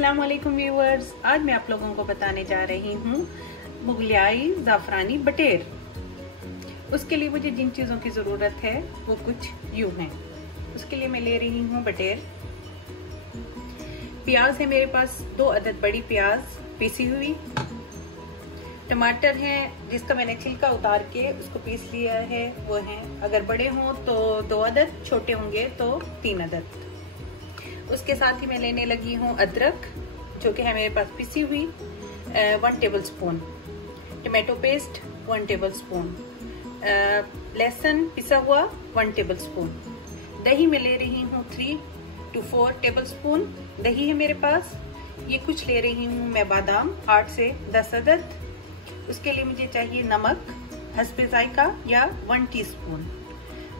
अस्सलाम वालेकुम व्यूअर्स, आज मैं आप लोगों को बताने जा रही हूँ मुगलाई ज़ाफ़रानी बटेर। उसके लिए मुझे जिन चीज़ों की ज़रूरत है वो कुछ यूँ हैं। उसके लिए मैं ले रही हूँ बटेर, प्याज है मेरे पास 2 अदद बड़ी प्याज पीसी हुई, टमाटर हैं जिसका मैंने छिलका उतार के उसको पीस लिया है वो हैं, अगर बड़े हों तो 2 अदद, छोटे होंगे तो 3 अदद। उसके साथ ही मैं लेने लगी हूँ अदरक जो कि है मेरे पास पिसी हुई 1 table spoon, tomato paste 1 table spoon, लहसुन पिसा हुआ 1 टेबल स्पून, दही में ले रही हूँ 3 to 4 टेबल स्पून दही है मेरे पास। ये कुछ ले रही हूँ मैं बादाम 8 से 10 अदद। उसके लिए मुझे चाहिए नमक हस्बे जायका या 1 टीस्पून।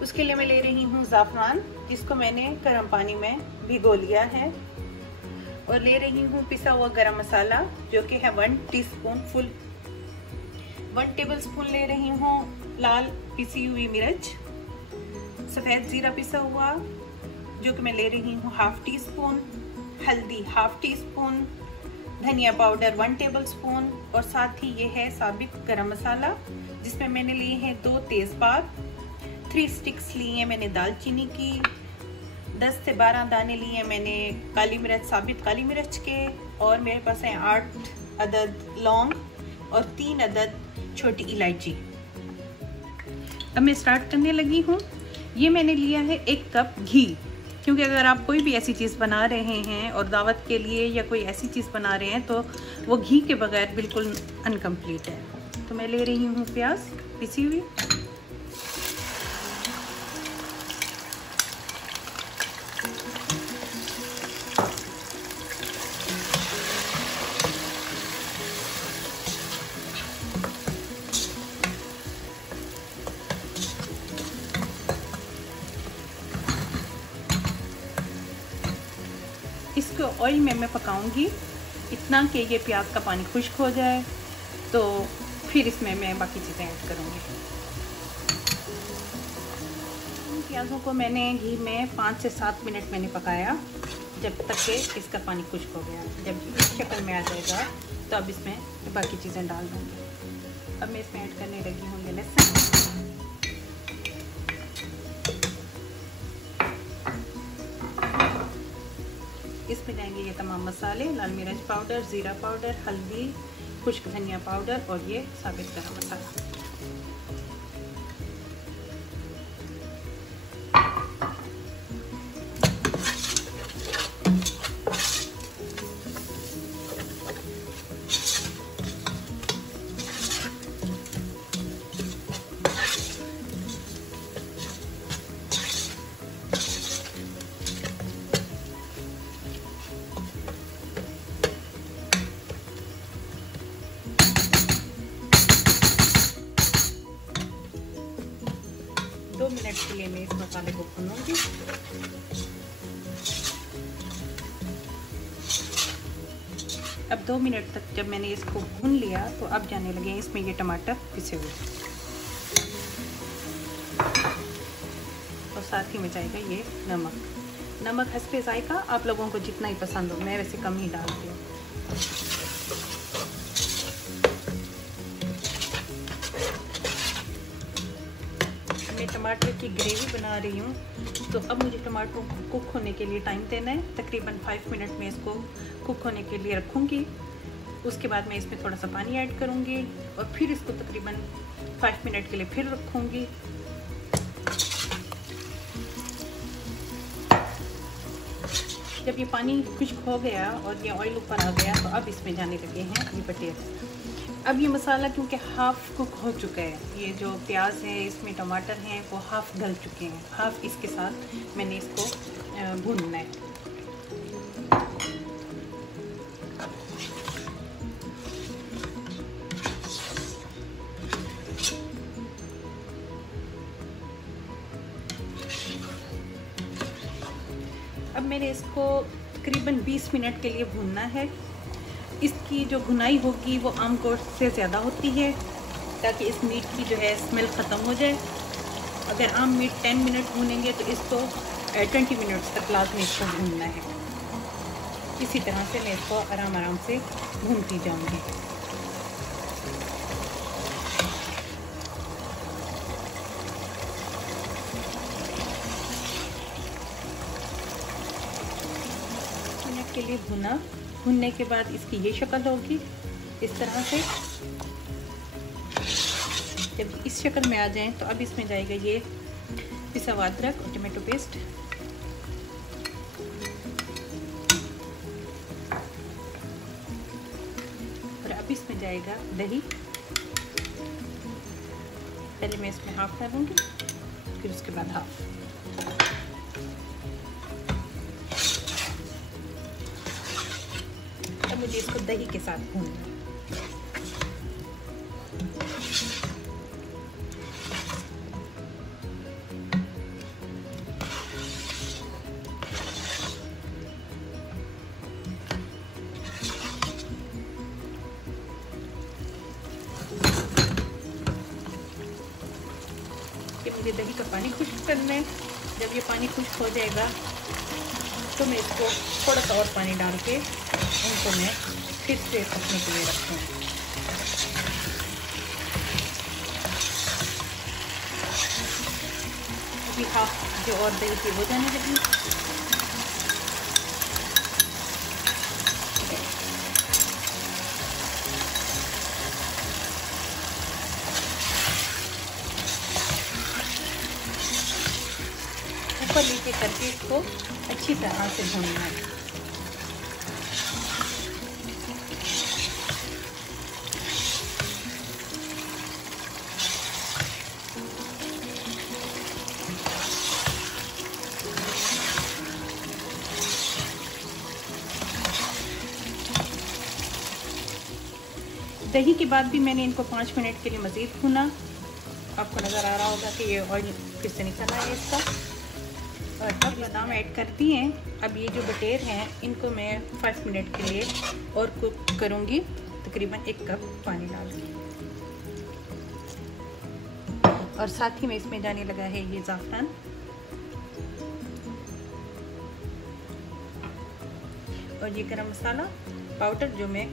उसके लिए मैं ले रही हूँ ज़ाफ़रान जिसको मैंने गर्म पानी में भिगो लिया है, और ले रही हूँ पिसा हुआ गरम मसाला जो कि है 1 टीस्पून फुल। 1 टेबल स्पून ले रही हूँ लाल पिसी हुई मिर्च, सफ़ेद ज़ीरा पिसा हुआ जो कि मैं ले रही हूँ 1/2 टीस्पून, हल्दी 1/2 टीस्पून, धनिया पाउडर 1 टेबल स्पून, और साथ ही ये है साबित गरम मसाला जिसमें मैंने लिए हैं 2 तेज़पात, 3 स्टिक्स ली हैं मैंने दालचीनी की, 10 से 12 दाने लिए हैं मैंने काली मिर्च साबित काली मिर्च के, और मेरे पास है 8 अदद लौंग और 3 अदद छोटी इलायची। अब मैं स्टार्ट करने लगी हूँ। ये मैंने लिया है 1 कप घी, क्योंकि अगर आप कोई भी ऐसी चीज़ बना रहे हैं और दावत के लिए या कोई ऐसी चीज़ बना रहे हैं तो वो घी के बगैर बिल्कुल अनकम्प्लीट है। तो मैं ले रही हूँ प्याज पिसी हुई, इसको ऑयल में मैं पकाऊंगी इतना कि ये प्याज का पानी खुश्क हो जाए, तो फिर इसमें मैं बाकी चीज़ें ऐड करूंगी। इन प्याज़ों को मैंने घी में 5 से 7 मिनट मैंने पकाया जब तक कि इसका पानी खुश्क हो गया। जब इस शक्ल में आ जाएगा तो अब इसमें बाकी चीज़ें डाल दूँगी। अब मैं इसमें ऐड करने लगी हूँ ये लहसुन, इसमें जाएंगे ये तमाम मसाले, लाल मिर्च पाउडर, ज़ीरा पाउडर, हल्दी, खुश्क धनिया पाउडर और ये साबित गरम मसाला। 2 मिनट के लिए मैं इस मसाले को भूनूंगी। अब 2 मिनट तक जब मैंने इसको भून लिया तो अब जाने लगे इसमें ये टमाटर पिसे हुए, और साथ ही में जाएगा ये नमक हस्बे जायका, आप लोगों को जितना ही पसंद हो, मैं वैसे कम ही डालती हूँ। मैं टमाटर की ग्रेवी बना रही हूँ, तो अब मुझे टमाटरों को कुक होने के लिए टाइम देना है। तकरीबन 5 मिनट में इसको कुक होने के लिए रखूँगी। उसके बाद मैं इसमें थोड़ा सा पानी ऐड करूँगी और फिर इसको तकरीबन 5 मिनट के लिए फिर रखूँगी। जब ये पानी खुश्क हो गया और ये ऑयल ऊपर आ गया तो अब इसमें जाने लगे हैं ये बटेर। अब ये मसाला क्योंकि हाफ़ कुक हो चुका है, ये जो प्याज है इसमें टमाटर हैं वो हाफ़ गल चुके हैं, हाफ़ इसके साथ मैंने इसको भूनना है। अब मैंने इसको तकरीबन 20 मिनट के लिए भूनना है। इसकी जो भुनाई होगी वो आम गोश्त से ज़्यादा होती है ताकि इस मीट की जो है स्मेल ख़त्म हो जाए। अगर आम मीट 10 मिनट भूनेंगे तो इसको 20 मिनट्स तक लाजमी इसको भूनना है। इसी तरह से मैं इसको आराम आराम से भूनती जाऊंगी। मिनट के लिए भुनने के बाद इसकी ये शक्ल होगी इस तरह से। जब इस शक्ल में आ जाए तो अब इसमें जाएगा ये पिसा हुआ अदरक और टमाटो पेस्ट। और अब इसमें जाएगा दही। पहले मैं इसमें हाफ डालूंगी, फिर उसके बाद हाफ। अब मुझे इसको दही के साथ भूनना है। मुझे दही का पानी खुश्क करना है। जब ये पानी खुश्क हो जाएगा तो मैं इसको थोड़ा सा और पानी डाल के उनको मैं फिर से पकने के लिए रखूँगी। अभी हाफ जो और दही थी वो जाने लगी। ऊपर नीचे करके इसको अच्छी तरह से भूनना है। दही के बाद भी मैंने इनको 5 मिनट के लिए मज़ीद भुना। आपको नज़र आ रहा होगा कि ये ऑयल फिर से निकल रहा है इसका। और अब बादाम ऐड करती हैं। अब ये जो बटेर हैं इनको मैं 5 मिनट के लिए और कुक करूँगी, तकरीबन 1 कप पानी डाल के। और साथ ही में इसमें जाने लगा है ये ज़ाफ़रान। और ये गरम मसाला पाउडर जो मैं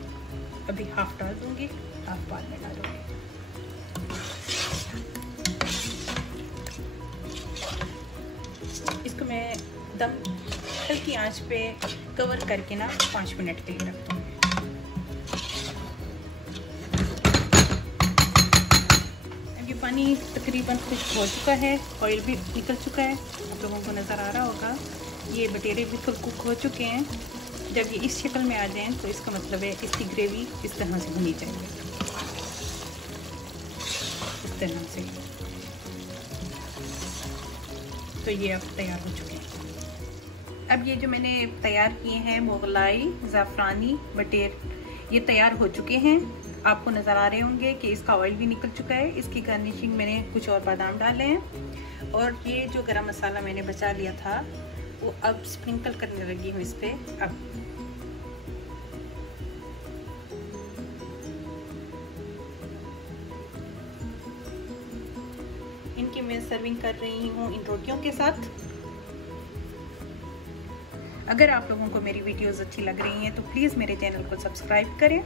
अभी हाफ डाल दूँगी, हाफ बाद में डालूँगी। इसको मैं दम हल्की आंच पे कवर करके ना 5 मिनट के लिए रख दूँगी। अब ये पानी तकरीबन खुश्क हो चुका है, ऑयल भी निकल चुका है। आप लोगों को नज़र आ रहा होगा ये बटेरे बिल्कुल कुक हो चुके हैं। जब ये इस शक्ल में आ जाएं तो इसका मतलब है इसकी ग्रेवी इस तरह से होनी चाहिए, इस तरह से। तो ये अब तैयार हो चुके हैं। अब ये जो मैंने तैयार किए हैं मोगलाई ज़ाफ़रानी बटेर, ये तैयार हो चुके हैं। आपको नज़र आ रहे होंगे कि इसका ऑयल भी निकल चुका है। इसकी गार्निशिंग मैंने कुछ और बादाम डाले हैं। और ये जो गरम मसाला मैंने बचा लिया था वो अब स्प्रिंकल करने लगी हूँ इस पर। अब इनकी मैं सर्विंग कर रही हूँ इन रोटियों के साथ। अगर आप लोगों को मेरी वीडियोस अच्छी लग रही हैं तो प्लीज़ मेरे चैनल को सब्सक्राइब करें।